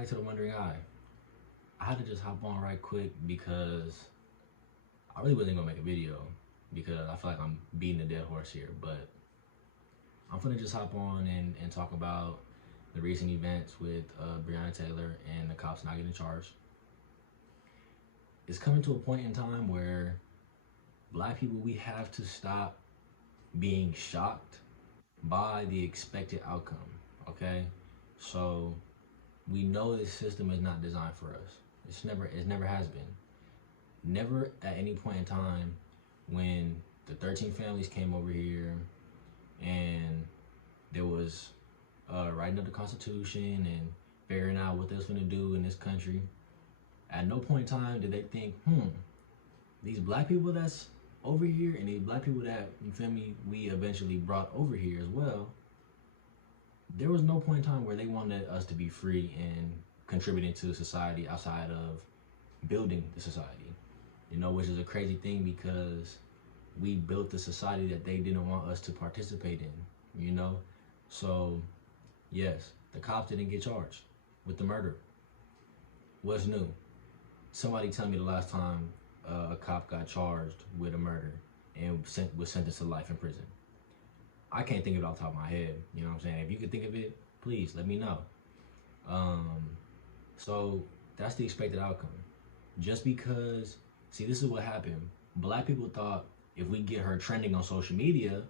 back to the Wondering Eye. I had to just hop on right quick because I really wasn't gonna make a video because I feel like I'm beating a dead horse here, but I'm gonna just hop on and talk about the recent events with Breonna Taylor and the cops not getting charged. It's coming to a point in time where black people, we have to stop being shocked by the expected outcome, okay? So we know this system is not designed for us. It never has been. Never at any point in time when the 13 families came over here and there was writing up the Constitution and figuring out what they was gonna do in this country. At no point in time did they think, these black people that's over here and these black people that, you feel me, we eventually brought over here as well, there was no point in time where they wanted us to be free and contributing to society outside of building the society. You know, which is a crazy thing because we built the society that they didn't want us to participate in, you know? So, yes, the cops didn't get charged with the murder. What's new? Somebody tell me the last time a cop got charged with a murder and was sentenced to life in prison. I can't think of it off the top of my head, you know what I'm saying? If you can think of it, please let me know. So that's the expected outcome. Just because, see, this is what happened. Black people thought if we get her trending on social media,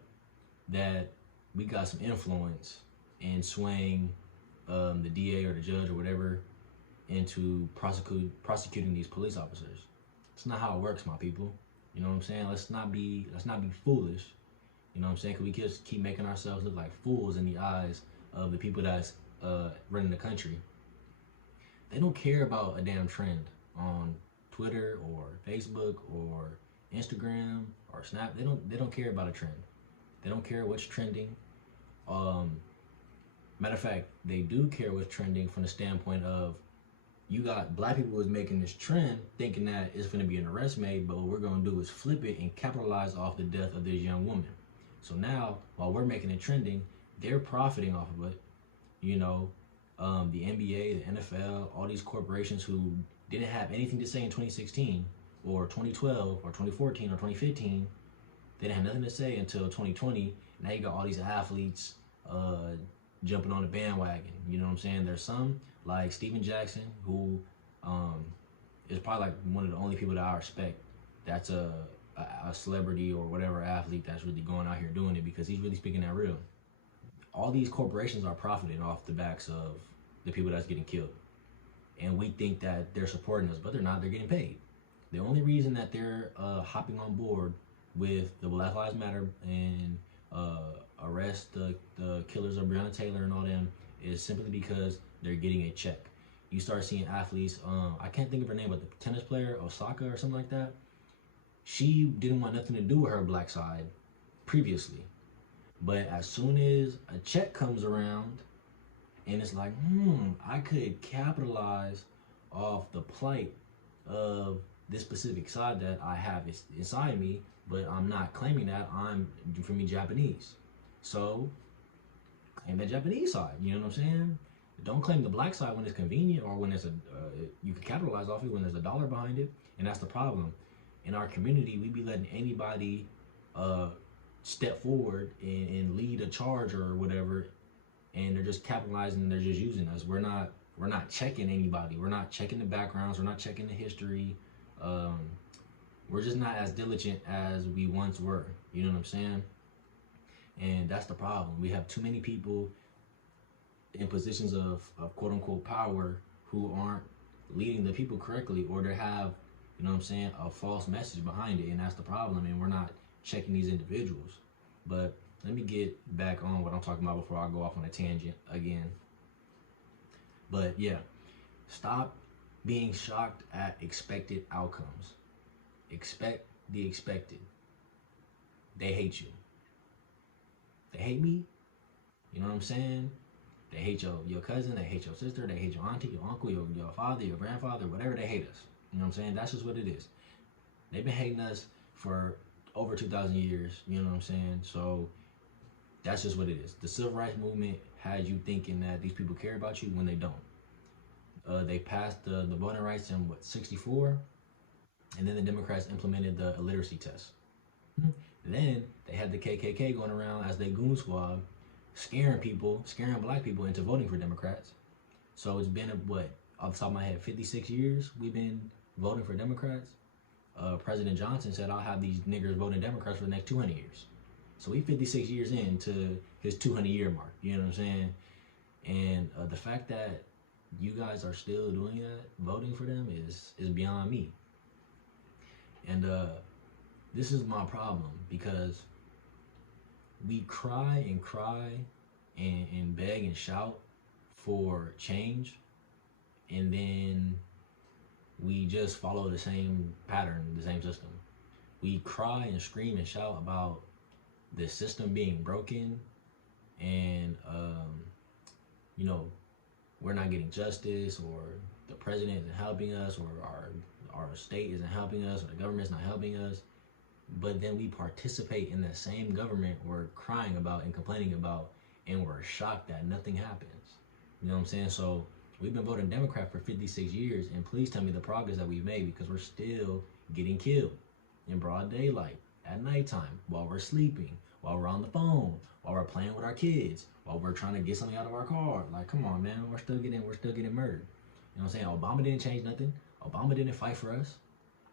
that we got some influence in swaying the DA or the judge or whatever into prosecuting these police officers. It's not how it works, my people. You know what I'm saying? Let's not be foolish. You know what I'm saying? Because we just keep making ourselves look like fools in the eyes of the people that's running the country. They don't care about a damn trend on Twitter or Facebook or Instagram or Snap. They don't care about a trend. They don't care what's trending. Matter of fact, they do care what's trending from the standpoint of you got black people who's making this trend thinking that it's going to be an arrest made, but what we're going to do is flip it and capitalize off the death of this young woman. So now, while we're making it trending, they're profiting off of it. You know, the NBA, the NFL, all these corporations who didn't have anything to say in 2016 or 2012 or 2014 or 2015, they didn't have nothing to say until 2020. Now you got all these athletes jumping on the bandwagon. You know what I'm saying? There's some like Steven Jackson, who is probably like one of the only people that I respect that's a celebrity or whatever athlete that's really going out here doing it because he's really speaking that real. All these corporations are profiting off the backs of the people that's getting killed. And we think that they're supporting us, but they're not. They're getting paid. The only reason that they're hopping on board with the Black Lives Matter and arrest the killers of Breonna Taylor and all them is simply because they're getting a check. You start seeing athletes, I can't think of her name, but the tennis player, Osaka or something like that, she didn't want nothing to do with her black side previously. But as soon as a check comes around and it's like, I could capitalize off the plight of this specific side that I have inside me, but I'm not claiming that I'm, for me, Japanese. So claim the Japanese side, you know what I'm saying? Don't claim the black side when it's convenient or when it's you can capitalize off it when there's a dollar behind it. And that's the problem. In our community, we be letting anybody step forward and lead a charge or whatever, and they're just capitalizing and they're just using us. We're not checking anybody. We're not checking the backgrounds. We're not checking the history. We're just not as diligent as we once were. You know what I'm saying? And that's the problem. We have too many people in positions of quote unquote power who aren't leading the people correctly, or they have, you know what I'm saying, a false message behind it, and that's the problem. And we're not checking these individuals. But let me get back on what I'm talking about before I go off on a tangent again. But yeah, stop being shocked at expected outcomes. Expect the expected. They hate you. They hate me. You know what I'm saying? They hate your cousin, they hate your sister, they hate your auntie, your uncle, your father, your grandfather, whatever, they hate us. You know what I'm saying? That's just what it is. They've been hating us for over 2,000 years, you know what I'm saying? So that's just what it is. The civil rights movement had you thinking that these people care about you when they don't. They passed the voting rights in what, 64, and then the Democrats implemented the illiteracy test. Then they had the KKK going around as their goon squad, scaring black people into voting for Democrats. So it's been what, off the top of my head, 56 years we've been voting for Democrats. President Johnson said, I'll have these niggers voting Democrats for the next 200 years. So we 56 years into his 200-year mark. You know what I'm saying? And the fact that you guys are still doing that, voting for them, is beyond me. And this is my problem, because we cry and beg and shout for change, and then we just follow the same pattern, the same system. We cry and scream and shout about the system being broken, and you know, we're not getting justice, or the president isn't helping us, or our state isn't helping us, or the government's not helping us. But then we participate in that same government we're crying about and complaining about, and we're shocked that nothing happens. You know what I'm saying? So we've been voting Democrat for 56 years, and please tell me the progress that we've made, because we're still getting killed in broad daylight, at nighttime, while we're sleeping, while we're on the phone, while we're playing with our kids, while we're trying to get something out of our car. Like, come on, man, we're still getting murdered. You know what I'm saying? Obama didn't change nothing. Obama didn't fight for us.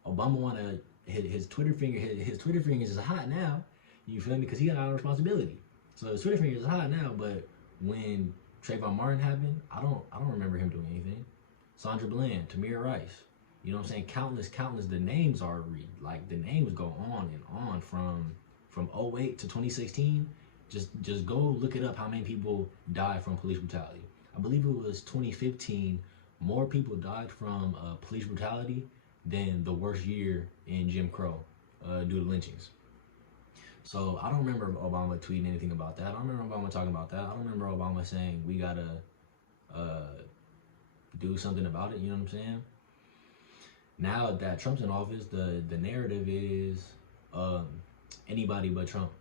Obama wanna his Twitter finger. His Twitter fingers is hot now. You feel me? Because he got a responsibility. So his Twitter fingers is hot now. But when Trayvon Martin happened, I don't remember him doing anything. Sandra Bland, Tamir Rice. You know what I'm saying? Countless. The names are the names go on and on from 08 to 2016. Just go look it up. How many people died from police brutality? I believe it was 2015. More people died from police brutality than the worst year in Jim Crow due to lynchings. So I don't remember Obama tweeting anything about that. I don't remember Obama talking about that. I don't remember Obama saying we gotta do something about it. You know what I'm saying? Now that Trump's in office, the narrative is anybody but Trump.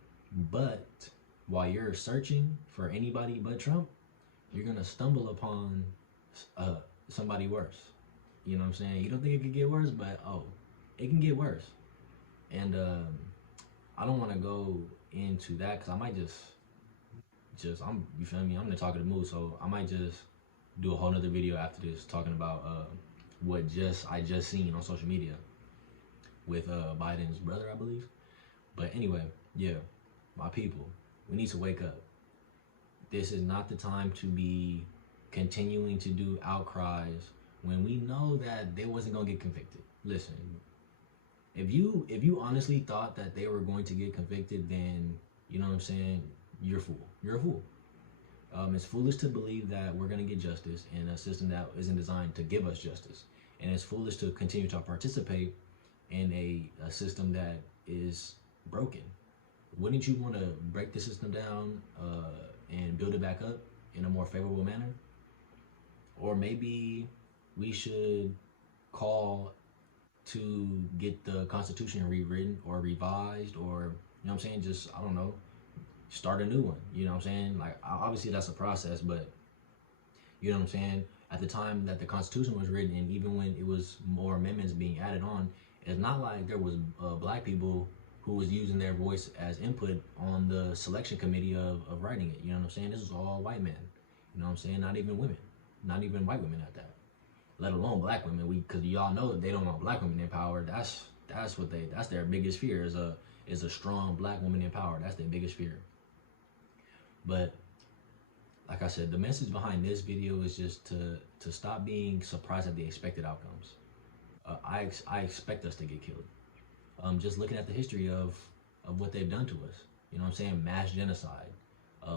But while you're searching for anybody but Trump, you're gonna stumble upon somebody worse. You know what I'm saying? You don't think it could get worse, but it can get worse. And I don't want to go into that, because I might just you feel me? I'm in the talk of the mood, so I might just do a whole nother video after this talking about what I just seen on social media with Biden's brother, I believe. But anyway, yeah, my people, we need to wake up. This is not the time to be continuing to do outcries when we know that they wasn't gonna get convicted. Listen, if you honestly thought that they were going to get convicted, then you know what I'm saying, you're a fool. You're a fool. It's foolish to believe that we're gonna get justice in a system that isn't designed to give us justice, and it's foolish to continue to participate in a system that is broken. Wouldn't you want to break the system down and build it back up in a more favorable manner? Or maybe we should call to get the Constitution rewritten or revised, or, you know what I'm saying, just, I don't know, start a new one. You know what I'm saying? Like, obviously that's a process, but you know what I'm saying? At the time that the Constitution was written, and even when it was more amendments being added on, it's not like there was black people who was using their voice as input on the selection committee of writing it. You know what I'm saying? This was all white men. You know what I'm saying? Not even women. Not even white women at that. Let alone black women. Because y'all know that they don't want black women in power. That's their biggest fear, is a strong black woman in power. That's their biggest fear. But like I said, the message behind this video is just to stop being surprised at the expected outcomes. I expect us to get killed. Just looking at the history of what they've done to us. You know what I'm saying? Mass genocide.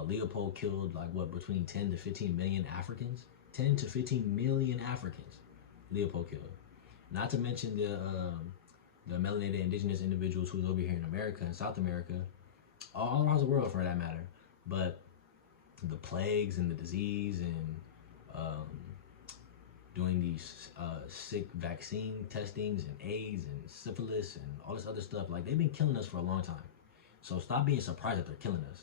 Leopold killed between 10 to 15 million Africans. 10 to 15 million Africans Leopold killed. Not to mention the melanated indigenous individuals who's over here in America and South America, all across the world for that matter. But the plagues and the disease and doing these sick vaccine testings and AIDS and syphilis and all this other stuff, they've been killing us for a long time. So stop being surprised that they're killing us.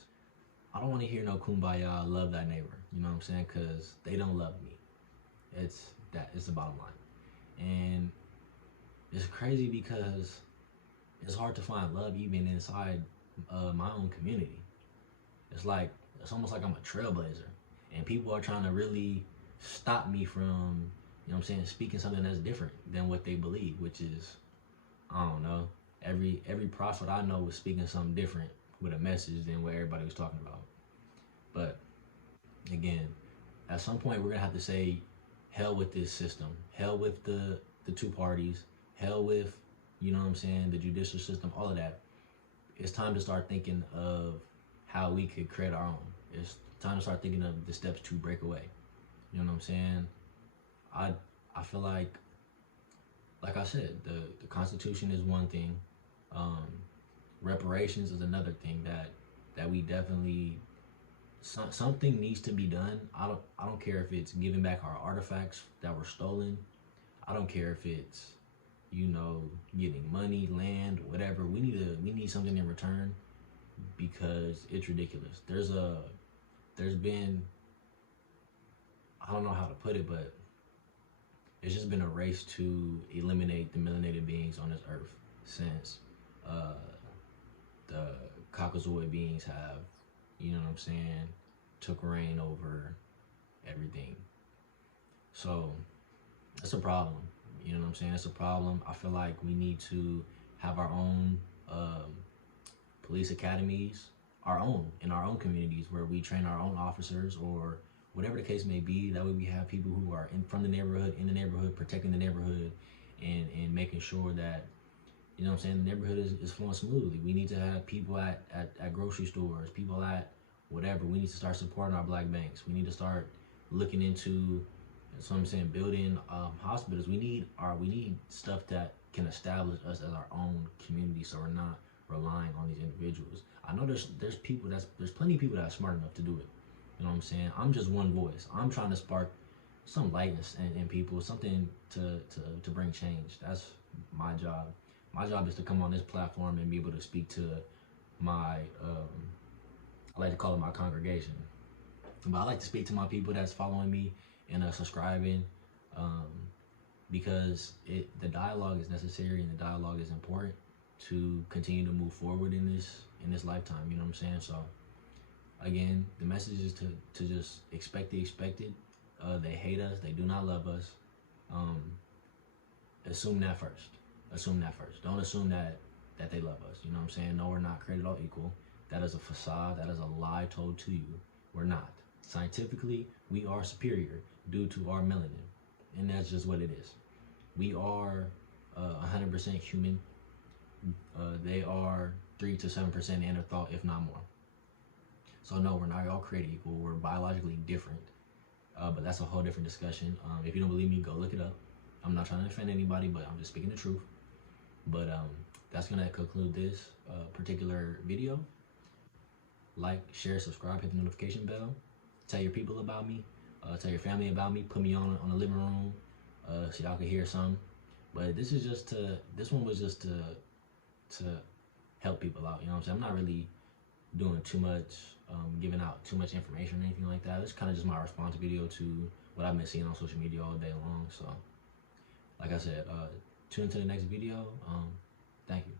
I don't want to hear no kumbaya, love thy neighbor. You know what I'm saying? Because they don't love me. That is the bottom line. And it's crazy because it's hard to find love even inside my own community. It's like it's almost like I'm a trailblazer, and people are trying to really stop me from, you know what I'm saying, speaking something that's different than what they believe, which is, I don't know. Every prophet I know was speaking something different with a message than what everybody was talking about. But again, at some point we're gonna have to say, hell with this system, hell with the two parties, hell with, you know what I'm saying, the judicial system, all of that. It's time to start thinking of how we could create our own. It's time to start thinking of the steps to break away. You know what I'm saying? I I feel like I said, the Constitution is one thing. Um, reparations is another thing that we definitely, something needs to be done. I don't care if it's giving back our artifacts that were stolen. I don't care if it's, you know, getting money, land, whatever. We need something in return because it's ridiculous. There's been, I don't know how to put it, but it's just been a race to eliminate the melanated beings on this earth since uh, the Caucasoid beings have, you know what I'm saying, took reign over everything. So it's a problem. You know what I'm saying? It's a problem. I feel like we need to have our own police academies, our own, in our own communities, where we train our own officers or whatever the case may be. That way we have people who are from the neighborhood, in the neighborhood, protecting the neighborhood, and making sure that, you know what I'm saying, the neighborhood is flowing smoothly. We need to have people at grocery stores, people at whatever. We need to start supporting our black banks. We need to start looking into, that's what I'm saying, building hospitals. We need stuff that can establish us as our own community, so we're not relying on these individuals. I know there's plenty of people that are smart enough to do it. You know what I'm saying? I'm just one voice. I'm trying to spark some lightness in people, something to bring change. That's my job. My job is to come on this platform and be able to speak to my, I like to call it my congregation. But I like to speak to my people that's following me and subscribing, um, because the dialogue is necessary and the dialogue is important to continue to move forward in this lifetime. You know what I'm saying? So again, the message is to just expect the expected. They hate us. They do not love us. Um, assume that first. Assume that first. Don't assume that they love us. You know what I'm saying? No, we're not created all equal. That is a facade. That is a lie told to you. We're not. Scientifically, we are superior due to our melanin, and that's just what it is. We are 100% human. They are 3 to 7% Neanderthal, if not more. So no, we're not all created equal. We're biologically different, but that's a whole different discussion. If you don't believe me, go look it up. I'm not trying to offend anybody, but I'm just speaking the truth. But that's gonna conclude this particular video. Like, share, subscribe, hit the notification bell. Tell your people about me. Tell your family about me. Put me on the living room so y'all can hear some. But this one was just to help people out. You know what I'm saying? I'm not really doing too much, giving out too much information or anything like that. It's kind of just my response video to what I've been seeing on social media all day long. So, like I said, tune into the next video. Thank you.